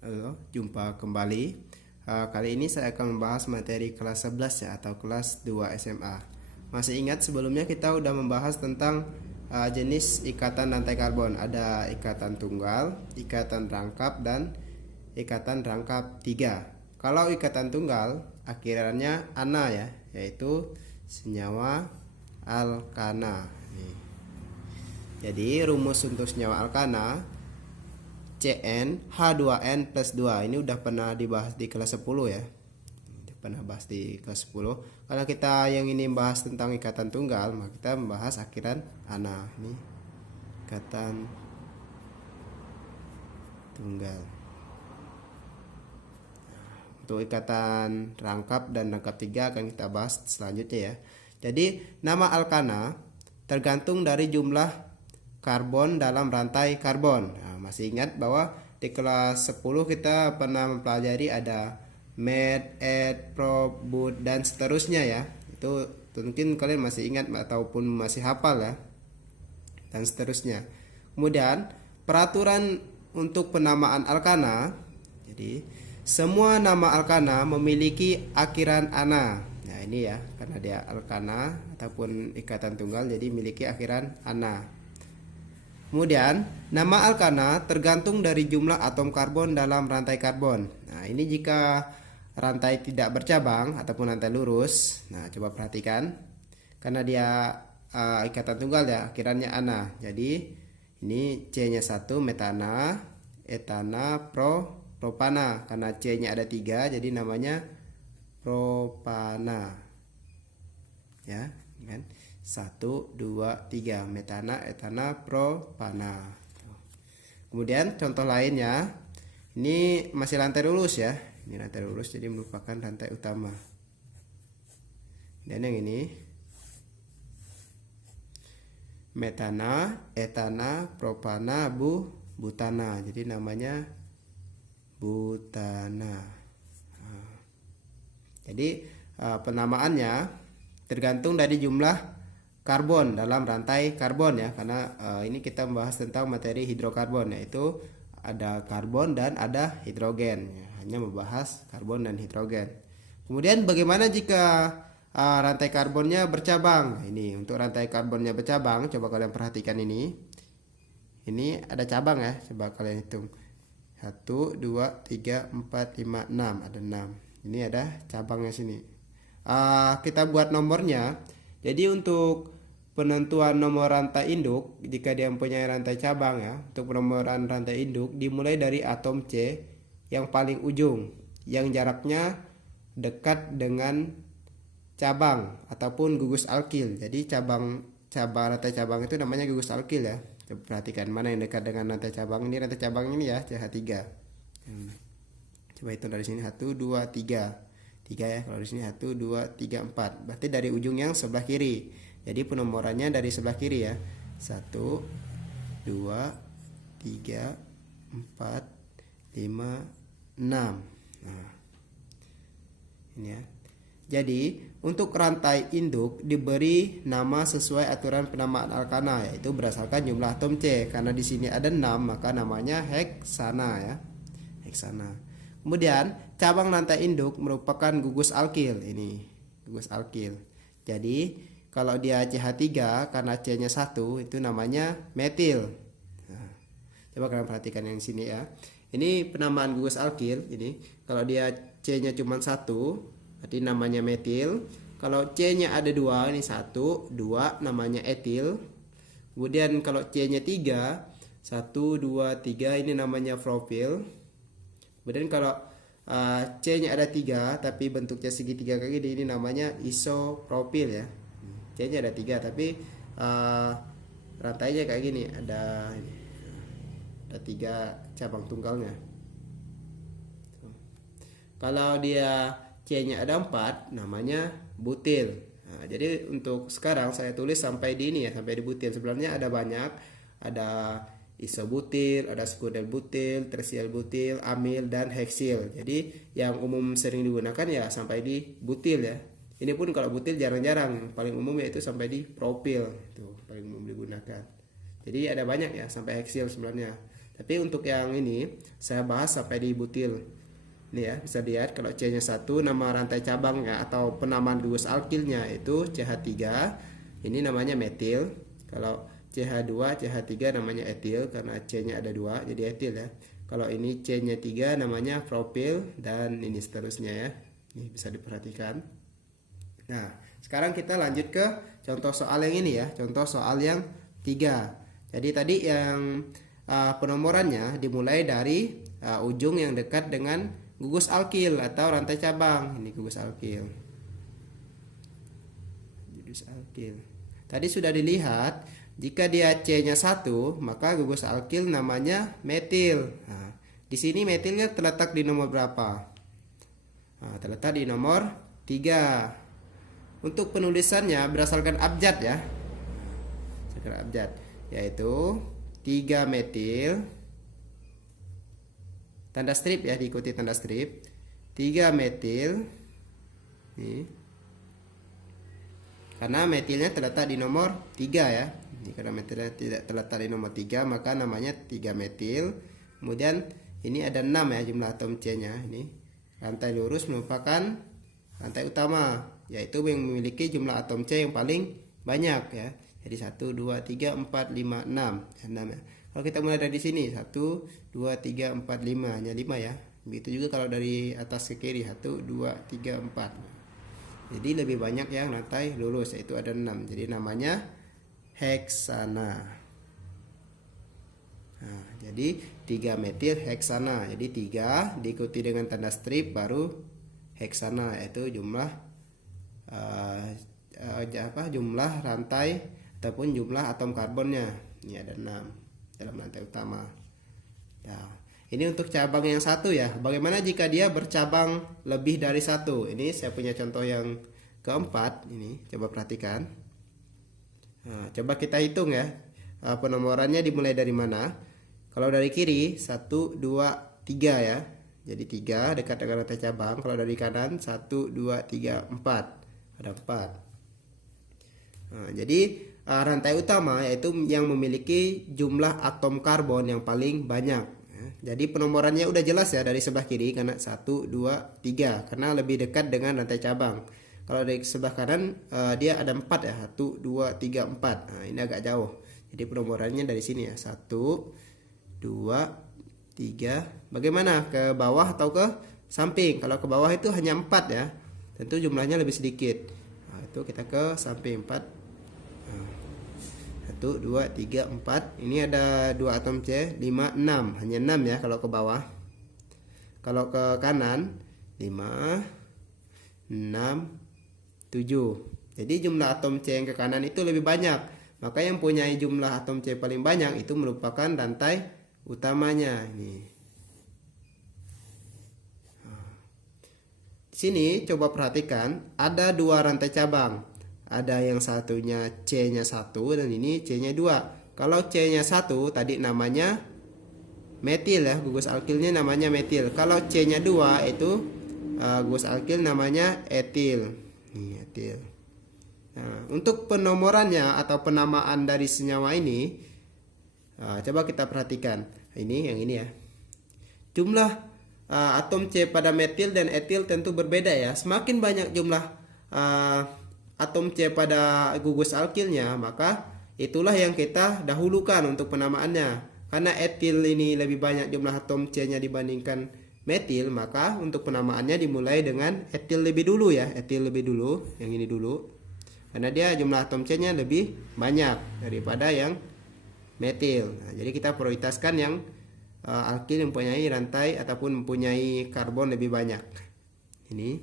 Halo, jumpa kembali. Kali ini saya akan membahas materi kelas 11 ya, atau kelas 2 SMA. Masih ingat sebelumnya kita udah membahas tentang jenis ikatan rantai karbon. Ada ikatan tunggal, ikatan rangkap, dan ikatan rangkap 3. Kalau ikatan tunggal, akhirannya ana ya, yaitu senyawa alkana. Nih. Jadi rumus untuk senyawa alkana Cn H2n plus 2 ini udah pernah dibahas di kelas 10 ya. Udah pernah bahas di kelas 10. Karena kita yang ini bahas tentang ikatan tunggal, maka kita membahas akhiran ana. Ini ikatan tunggal. Untuk ikatan rangkap dan rangkap 3 akan kita bahas selanjutnya ya. Jadi nama alkana tergantung dari jumlah karbon dalam rantai karbon. Nah, masih ingat bahwa di kelas 10 kita pernah mempelajari ada med, ed, prob, bud, dan seterusnya ya. Itu mungkin kalian masih ingat ataupun masih hafal ya. Dan seterusnya. Kemudian peraturan untuk penamaan alkana. Jadi semua nama alkana memiliki akhiran ana. Nah ini ya, karena dia alkana ataupun ikatan tunggal jadi memiliki akhiran ana. Kemudian, nama alkana tergantung dari jumlah atom karbon dalam rantai karbon. Nah, ini jika rantai tidak bercabang ataupun rantai lurus. Nah, coba perhatikan. Karena dia ikatan tunggal ya, akhirannya ana. Jadi, ini C-nya 1 metana, etana, propana. Karena C-nya ada 3, jadi namanya propana. Ya, kan? 1, 2, 3 metana, etana, propana. Kemudian contoh lainnya, ini masih rantai lurus ya. Ini rantai lurus jadi merupakan rantai utama. Dan yang ini metana, etana, propana, butana. Jadi namanya butana. Jadi penamaannya tergantung dari jumlah karbon dalam rantai karbon ya, karena ini kita membahas tentang materi hidrokarbon, yaitu ada karbon dan ada hidrogen ya, hanya membahas karbon dan hidrogen. Kemudian bagaimana jika rantai karbonnya bercabang? Nah, ini untuk rantai karbonnya bercabang, coba kalian perhatikan ini ada cabang ya, coba kalian hitung 1, 2, 3, 4, 5, 6, ada 6. Ini ada cabangnya sini. Kita buat nomornya. Jadi untuk penentuan nomor rantai induk, jika dia mempunyai rantai cabang ya, untuk penomoran rantai induk dimulai dari atom C yang paling ujung, yang jaraknya dekat dengan cabang ataupun gugus alkil. Jadi rantai cabang itu namanya gugus alkil ya. Coba perhatikan mana yang dekat dengan rantai cabang. Ini rantai cabang ini ya, CH3. Coba hitung dari sini 1, 2, 3. 3 ya, kalau di sini 1, 2, 3, 4. Berarti dari ujung yang sebelah kiri. Jadi penomorannya dari sebelah kiri ya. 1, 2, 3, 4, 5, 6. Nah, ini ya. Jadi untuk rantai induk diberi nama sesuai aturan penamaan alkana, yaitu berdasarkan jumlah atom C. Karena di sini ada 6, maka namanya heksana ya. Heksana. Kemudian cabang rantai induk merupakan gugus alkil. Ini gugus alkil. Jadi kalau dia CH3 karena C-nya 1 itu namanya metil. Nah, coba kalian perhatikan yang sini ya. Ini penamaan gugus alkil. Ini kalau dia C-nya cuma 1 berarti namanya metil. Kalau C-nya ada 2, ini 1, 2 namanya etil. Kemudian kalau C-nya 3, 1, 2, 3 ini namanya propil. Kemudian kalau C-nya ada 3 tapi bentuknya segitiga kayak gini, ini namanya isopropil ya. C-nya ada 3 tapi rantainya kayak gini, ada 3 cabang tunggalnya. Kalau dia C-nya ada 4 namanya butil. Nah, jadi untuk sekarang saya tulis sampai di ini ya, sampai di butil. Sebenarnya ada banyak, ada isobutil, ada sekunder butil, tersial butil, amil, dan heksil. Jadi yang umum sering digunakan ya sampai di butil ya. Ini pun kalau butil jarang-jarang, paling umum yaitu sampai di propil, itu paling umum digunakan. Jadi ada banyak ya sampai heksil sebenarnya. Tapi untuk yang ini saya bahas sampai di butil. Ini ya, bisa lihat kalau C-nya 1 nama rantai cabangnya atau penamaan gugus alkilnya itu CH3. Ini namanya metil. Kalau CH2, CH3 namanya etil karena C-nya ada 2 jadi etil ya. Kalau ini C-nya 3 namanya propil dan ini seterusnya ya. Ini bisa diperhatikan. Nah, sekarang kita lanjut ke contoh soal yang ini ya, contoh soal yang 3. Jadi tadi yang penomorannya dimulai dari ujung yang dekat dengan gugus alkil atau rantai cabang. Ini gugus alkil. Gugus alkil. Tadi sudah dilihat, jika dia C-nya 1, maka gugus alkil namanya metil. Nah, di sini metilnya terletak di nomor berapa? Nah, terletak di nomor 3. Untuk penulisannya berdasarkan abjad ya. Berdasarkan abjad, yaitu 3 metil, tanda strip ya, diikuti tanda strip. 3 metil. Nih. Karena metilnya terletak di nomor 3 ya. Ini karena metilnya tidak terletak di nomor 3, maka namanya 3 metil. Kemudian ini ada 6 ya jumlah atom C-nya. Ini rantai lurus merupakan rantai utama, yaitu yang memiliki jumlah atom C yang paling banyak ya. Jadi 1, 2, 3, 4, 5, 6. 6 ya. Kalau kita mulai dari sini 1, 2, 3, 4, 5, hanya 5 ya. Begitu juga kalau dari atas ke kiri 1, 2, 3, 4. Jadi lebih banyak yang rantai lurus, yaitu ada 6. Jadi namanya heksana. Nah, jadi 3 metil heksana. Jadi 3 diikuti dengan tanda strip baru heksana, yaitu jumlah jumlah rantai ataupun jumlah atom karbonnya. Ini ada 6 dalam rantai utama. Nah, ini untuk cabang yang 1 ya. Bagaimana jika dia bercabang lebih dari 1? Ini saya punya contoh yang keempat. Ini coba perhatikan. Nah, coba kita hitung ya. Penomorannya dimulai dari mana? Kalau dari kiri 1, 2, 3 ya. Jadi 3 dekat dengan rantai cabang. Kalau dari kanan 1, 2, 3, 4. Ada 4. Nah, jadi rantai utama yaitu yang memiliki jumlah atom karbon yang paling banyak. Jadi penomorannya udah jelas ya dari sebelah kiri karena 1, 2, 3 karena lebih dekat dengan rantai cabang. Kalau dari sebelah kanan dia ada 4 ya, 1, 2, 3, 4. Nah, ini agak jauh. Jadi penomorannya dari sini ya, 1, 2, 3. Bagaimana ke bawah atau ke samping? Kalau ke bawah itu hanya 4 ya. Tentu jumlahnya lebih sedikit. Nah, itu kita ke samping 4. 1, 2, 3, 4. Ini ada 2 atom C, 5, 6. Hanya 6 ya kalau ke bawah. Kalau ke kanan 5, 6, 7. Jadi jumlah atom C yang ke kanan itu lebih banyak. Maka yang punya jumlah atom C paling banyak itu merupakan rantai utamanya. Ini. Di sini coba perhatikan, ada 2 rantai cabang. Ada yang satunya C-nya 1 dan ini C-nya 2. Kalau C-nya 1 tadi namanya metil ya, gugus alkilnya namanya metil. Kalau C-nya 2 itu gugus alkil namanya etil. Nih, etil. Nah, untuk penomorannya atau penamaan dari senyawa ini coba kita perhatikan. Ini yang ini ya. Jumlah atom C pada metil dan etil tentu berbeda ya. Semakin banyak jumlah atom C pada gugus alkilnya, maka itulah yang kita dahulukan untuk penamaannya. Karena etil ini lebih banyak jumlah atom C-nya dibandingkan metil, maka untuk penamaannya dimulai dengan etil lebih dulu ya. Etil lebih dulu, yang ini dulu. Karena dia jumlah atom C-nya lebih banyak daripada yang metil. Nah, jadi kita prioritaskan yang alkil yang mempunyai rantai ataupun mempunyai karbon lebih banyak. Ini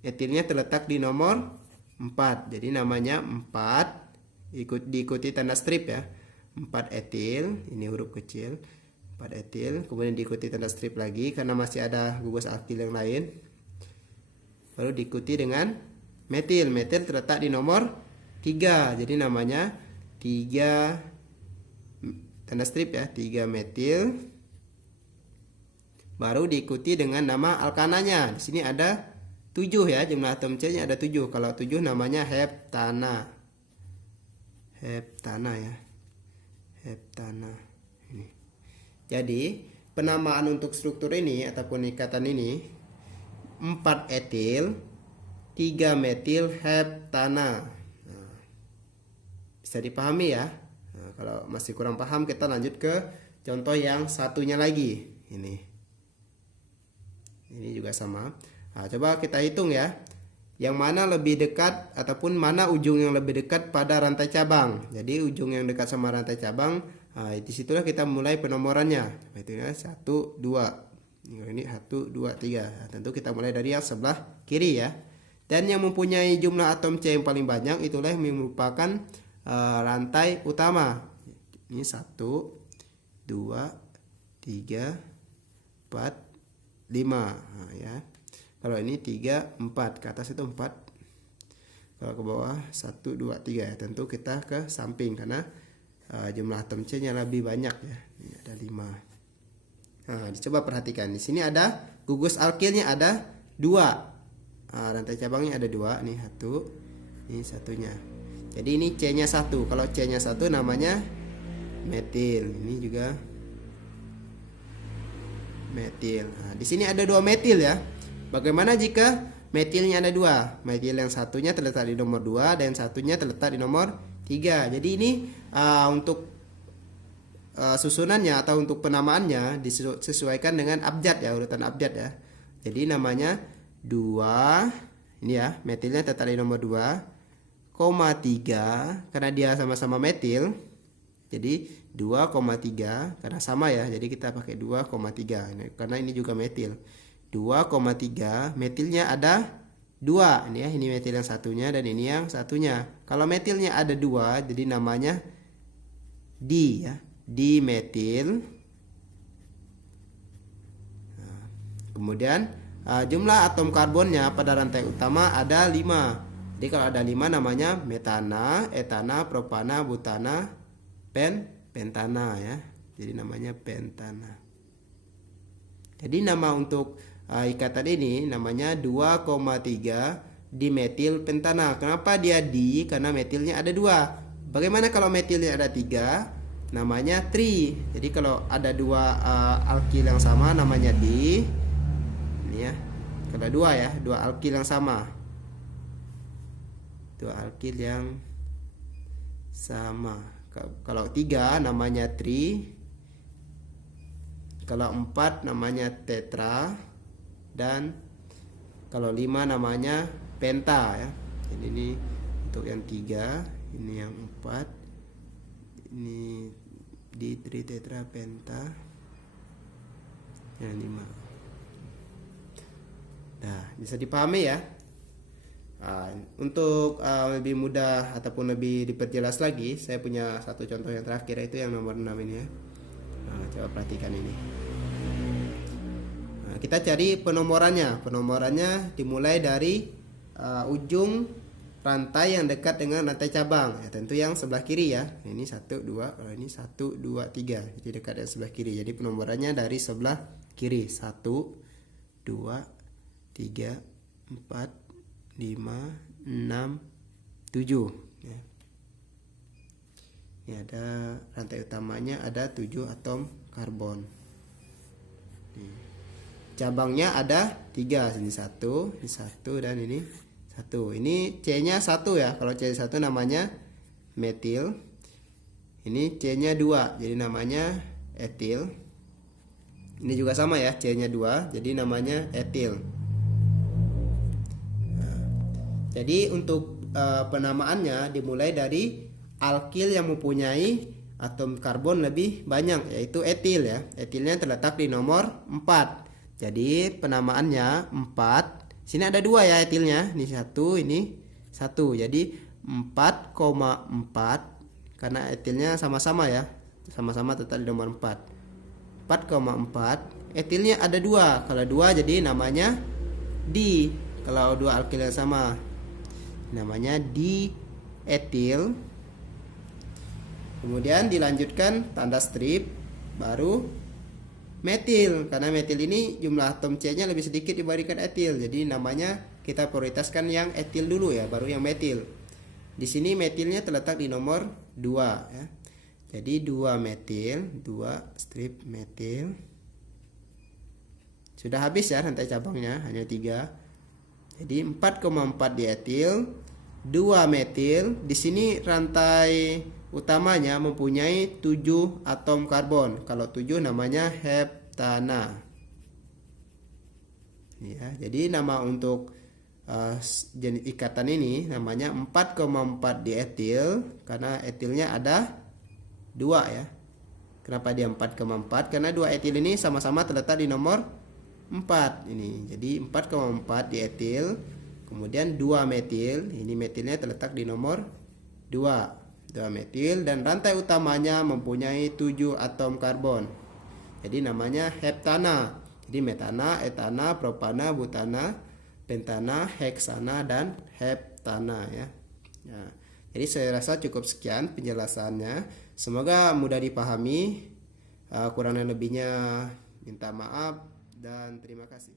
etilnya terletak di nomor 4. Jadi namanya 4 diikuti tanda strip ya. 4 etil, ini huruf kecil. 4 etil, kemudian diikuti tanda strip lagi karena masih ada gugus alkil yang lain. Lalu diikuti dengan metil. Metil terletak di nomor 3. Jadi namanya 3 tanda strip ya, 3 metil. Baru diikuti dengan nama alkananya. Di sini ada 7 ya, jumlah atom C-nya ada 7. Kalau 7 namanya heptana. Heptana ya. Heptana. Ini. Jadi penamaan untuk struktur ini ataupun ikatan ini 4 etil 3 metil heptana. Nah, bisa dipahami ya. Nah, kalau masih kurang paham kita lanjut ke contoh yang satunya lagi. Ini juga sama. Nah, coba kita hitung ya. Yang mana lebih dekat ataupun mana ujung yang lebih dekat pada rantai cabang. Jadi ujung yang dekat sama rantai cabang, nah, disitulah kita mulai penomorannya. Itu ya 1, 2. Ini 1, 2, 3. Nah, tentu kita mulai dari yang sebelah kiri ya. Dan yang mempunyai jumlah atom C yang paling banyak itulah yang merupakan rantai utama. Ini 1, 2, 3, 4, 5. Nah, ya. Kalau ini 3, 4. Ke atas itu 4. Kalau ke bawah 1, 2, 3 ya. Tentu kita ke samping karena jumlah atom C nya lebih banyak ya. Ini ada 5. Nah, coba perhatikan. Di sini ada gugus alkilnya ada 2. Rantai cabangnya ada 2. Nih 1. Ini satunya. Jadi ini C-nya 1. Kalau C-nya 1 namanya metil. Ini juga metil. Nah, di sini ada 2 metil ya. Bagaimana jika metilnya ada 2? Metil yang satunya terletak di nomor 2 dan satunya terletak di nomor 3. Jadi ini untuk susunannya atau untuk penamaannya disesuaikan dengan abjad ya, urutan abjad ya. Jadi namanya 2, ini ya, metilnya terletak di nomor 2, 3 karena dia sama-sama metil. Jadi 2,3 karena sama ya. Jadi kita pakai 2,3 karena ini juga metil. 2,3 metilnya ada 2 ini ya, ini metil yang satunya dan ini yang satunya. Kalau metilnya ada 2 jadi namanya di ya, dimetil. Nah, kemudian jumlah atom karbonnya pada rantai utama ada 5. Jadi kalau ada 5 namanya metana, etana, propana, butana, pentana ya. Jadi namanya pentana. Jadi nama untuk ikatan ini namanya 2,3 dimetil pentana. Kenapa dia di? Karena metilnya ada 2. Bagaimana kalau metilnya ada 3? Namanya tri. Jadi kalau ada 2 alkil yang sama namanya di. Ini ya. Kalau 2 ya, 2 alkil yang sama. 2 alkil yang sama. Kalau 3 namanya tri. Kalau 4 namanya tetra. Dan kalau 5 namanya penta ya. Jadi ini untuk yang 3, ini yang 4, ini di tri tetra penta, yang 5. Nah, bisa dipahami ya. Untuk lebih mudah ataupun lebih diperjelas lagi, saya punya satu contoh yang terakhir, itu yang nomor 6 ini ya. Coba perhatikan ini. Kita cari penomorannya. Penomorannya dimulai dari ujung rantai yang dekat dengan rantai cabang ya, tentu yang sebelah kiri ya. Ini 1, 2, kalau ini 1, 2, 3. Jadi dekat yang sebelah kiri. Jadi penomorannya dari sebelah kiri. 1, 2, 3, 4, 5, 6, 7 ya. Ini ada rantai utamanya ada 7 atom karbon. Cabangnya ada 3, ini 1, ini 1 dan ini 1. Ini C-nya 1 ya. Kalau C1 namanya metil. Ini C-nya 2, jadi namanya etil. Ini juga sama ya, C-nya 2, jadi namanya etil. Jadi untuk penamaannya dimulai dari alkil yang mempunyai atom karbon lebih banyak, yaitu etil ya. Etilnya terletak di nomor 4. Jadi penamaannya 4. Sini ada 2 ya etilnya. Ini 1, ini 1. Jadi 4,4 karena etilnya sama-sama ya. Sama-sama terletak di nomor 4. 4,4. Etilnya ada 2. Kalau 2 jadi namanya di. Kalau 2 alkil yang sama namanya dietil. Kemudian dilanjutkan tanda strip, baru metil. Karena metil ini jumlah atom C-nya lebih sedikit dibandingkan etil, jadi namanya kita prioritaskan yang etil dulu ya, baru yang metil. Di sini metilnya terletak di nomor 2 ya. Jadi 2 metil, 2 strip metil. Sudah habis ya rantai cabangnya, hanya 3. Jadi 4,4 dietil, 2 metil. Di sini rantai utamanya mempunyai 7 atom karbon. Kalau 7 namanya heptana. Ya, jadi nama untuk jenis ikatan ini namanya 4,4 dietil karena etilnya ada 2 ya. Kenapa dia 4,4? Karena 2 etil ini sama-sama terletak di nomor 4 ini. Jadi 4,4 dietil, kemudian 2 metil. Ini metilnya terletak di nomor 2. 2 metil dan rantai utamanya mempunyai 7 atom karbon. Jadi namanya heptana. Jadi metana, etana, propana, butana, pentana, heksana, dan heptana ya. Nah, jadi saya rasa cukup sekian penjelasannya. Semoga mudah dipahami. Kurang dan lebihnya minta maaf dan terima kasih.